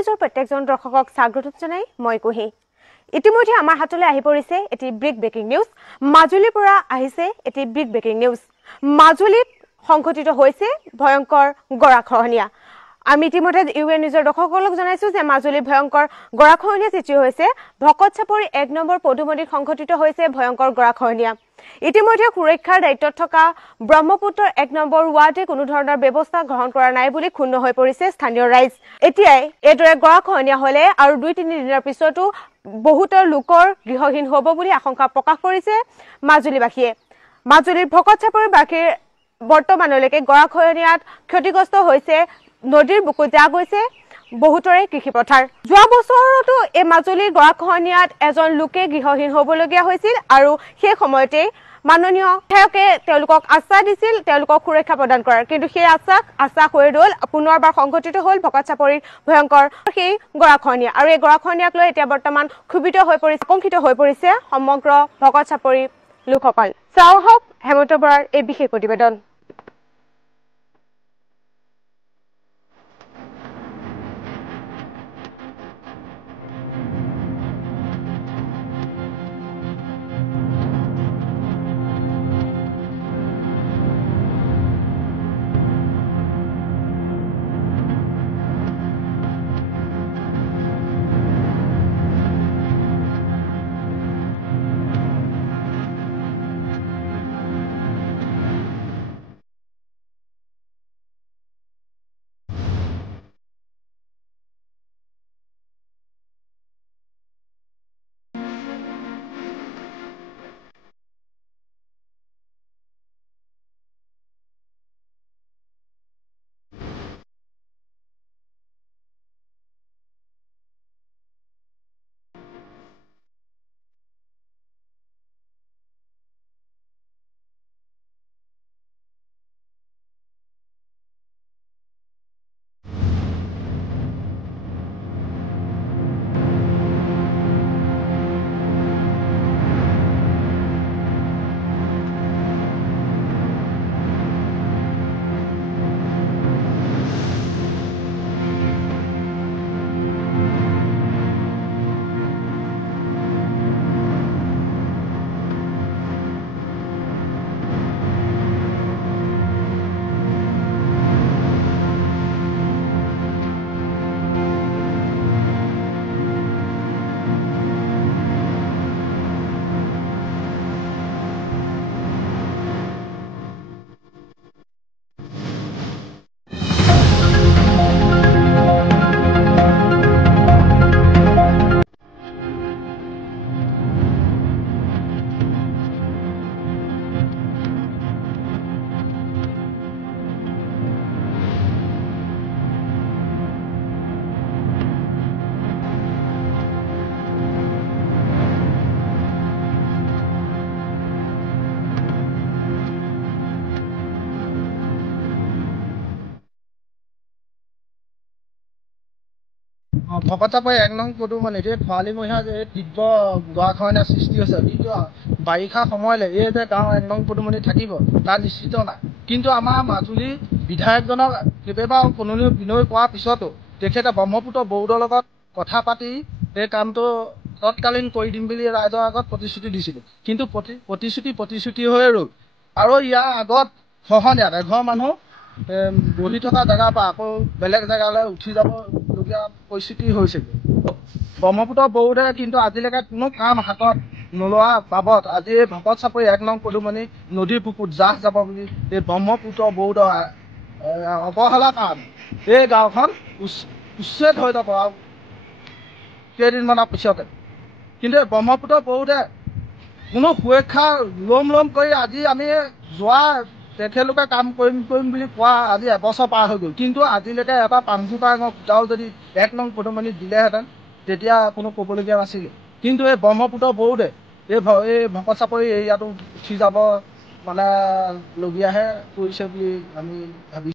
নিউজৰ প্ৰত্যেকজন দৰ্শকক স্বাগত জনাই মই কুহি ইতিমধ্যে আমাৰ হাতলৈ আহি পৰিছে এটি ব্ৰেকিং নিউজ মাজুলীৰ পৰা আহিছে এটি ব্ৰেকিং নিউজ মাজুলীত সংঘটিত হৈছে ভয়ংকৰ গৰাখহনীয়া আমি ইতিমধ্যে ইউএন নিউজৰ দৰ্শকসকলক জনাইছো যে মাজুলীৰ ভয়ংকৰ গৰাখহনীয়া সৃষ্টি হৈছে ভকতচাপৰি 1 নম্বৰ পদুমণিত সংঘটিত হৈছে ভয়ংকৰ গৰাখহনীয়া ইতিমধ্যে সুৰক্ষাৰ দায়িত্বত থকা ব্ৰহ্মপুত্ৰৰ 1 নম্বৰ ৱাৰ্ডে কোনো ধৰণৰ ব্যৱস্থা গ্ৰহণ কৰা নাই বুলি ক্ষুণ্ণ হৈ পৰিছে স্থানীয় ৰাইজ এতিয়াই এদৰে গৰাখহনীয়া হলে আৰু 2-3 দিনৰ পিছতো বহুতৰ লোকৰ গৃহহীন হ'ব বুলি আশংকা প্ৰকাশ কৰিছে মাজুলীবাসীয়ে মাজুলীৰ ভকতচাপৰি বাসীৰ বৰ্তমানলৈকে গৰাখহনীয়াত ক্ষতিগ্ৰস্ত হৈছে নদীৰ বুকুত যা গৈছে বহুতৰে কৃষি পথাৰ যোৱা বছৰতো এই মাজুলীৰ গৰাখহনীয়াত এজন লোকে গৃহহীন হ'বলগীয়া হৈছিল আৰু সেই সময়তে মাননীয় বিধায়কে তেওঁলোকক আশ্বাস দিছিল তেওঁলোকক সুৰক্ষা প্ৰদান কৰাৰ কিন্তু সেই আশ্বাস হৈ ৰল পুনৰবাৰ সংঘটিত হ'ল ভকতচাপৰিৰ ভয়ংকৰ সেই গৰাখহনীয়া আৰু এই গৰাখহনীয়াক লৈ এতিয়া বৰ্তমান ক্ষুভিত হৈ পৰিছে আতংকিত হৈ পৰিছে সমগ্ৰ ভকতচাপৰি লোকসকল চাও হওক হেমন্ত বৰাৰ এই বিশেষ প্ৰতিবেদন ভকতচাপৰি 1 নং পদুমণিত খৰালি মহীয়া যে তীব্ৰ গৰাখহনীয়াৰ সৃষ্টি হৈছে কিন্তু বাৰিষা সময়লৈ এই যে গাঁও 1 নং পদুমণিত থাকিব তাৰ নিশ্চিত নাই কিন্তু আমাৰ মাজুলী বিধায়কজনক কেইবাবাৰ বিনয় কৰাৰ পিছতো তেখেতে ব্ৰহ্মপুত্ৰ বৰ্ডৰ লগত কথা পাতি এই কামটো তৎকালীন কৰি দিম বুলি ৰাইজৰ আগত প্ৰতিশ্ৰুতি দিছিল কিন্তু প্ৰতিশ্ৰুতি হৈ ৰ'ল আৰু ইয়াৰ আগত খহনীয়াত এঘৰ মানুহ বহি থকা জেগাৰ পৰা আকৌ বেলেগ জেগালৈ উঠি যাবলগীয়া পৰিস্থিতি হৈছে ব্ৰহ্মপুত্ৰ বৰ্ডে কিন্তু আজিলৈকে কোনো কাম হাতত নোলোৱা বাবদ আজি ভকতচাপৰি 1 নং পদুমণি নদীৰ বুকুত জাহ যাব বুলি এই ব্ৰহ্মপুত্ৰ বৰ্ডৰ অৱহেলা কাম এই গাঁওখন উচ্ছেদ হৈ যাব আৰু কেইদিনমানৰ পিছতে কিন্তু ব্ৰহ্মপুত্ৰ বৰ্ডে কোনো সুৰক্ষা লম কৰি আজি আমি যোৱা তেখেতলোকে কাম কৰিম বুলি কোৱা আজি এবছৰ পাৰ হৈ গ'ল কিন্তু আজিলৈকে এটা পাঞ্জুপাঙৰ খুটাও যদি 1 নং পদুমণিত দিলেহেঁতেন তেতিয়া কোনো ক'বলগীয়া নাছিল কিন্তু এই ব্ৰহ্মপুত্ৰ বৰ্ডে এই ভকতচাপৰি এৰিয়াটো উঠি যাব মানে লগীয়াহে কৰিছে বুলি আমি ভাবিছোঁ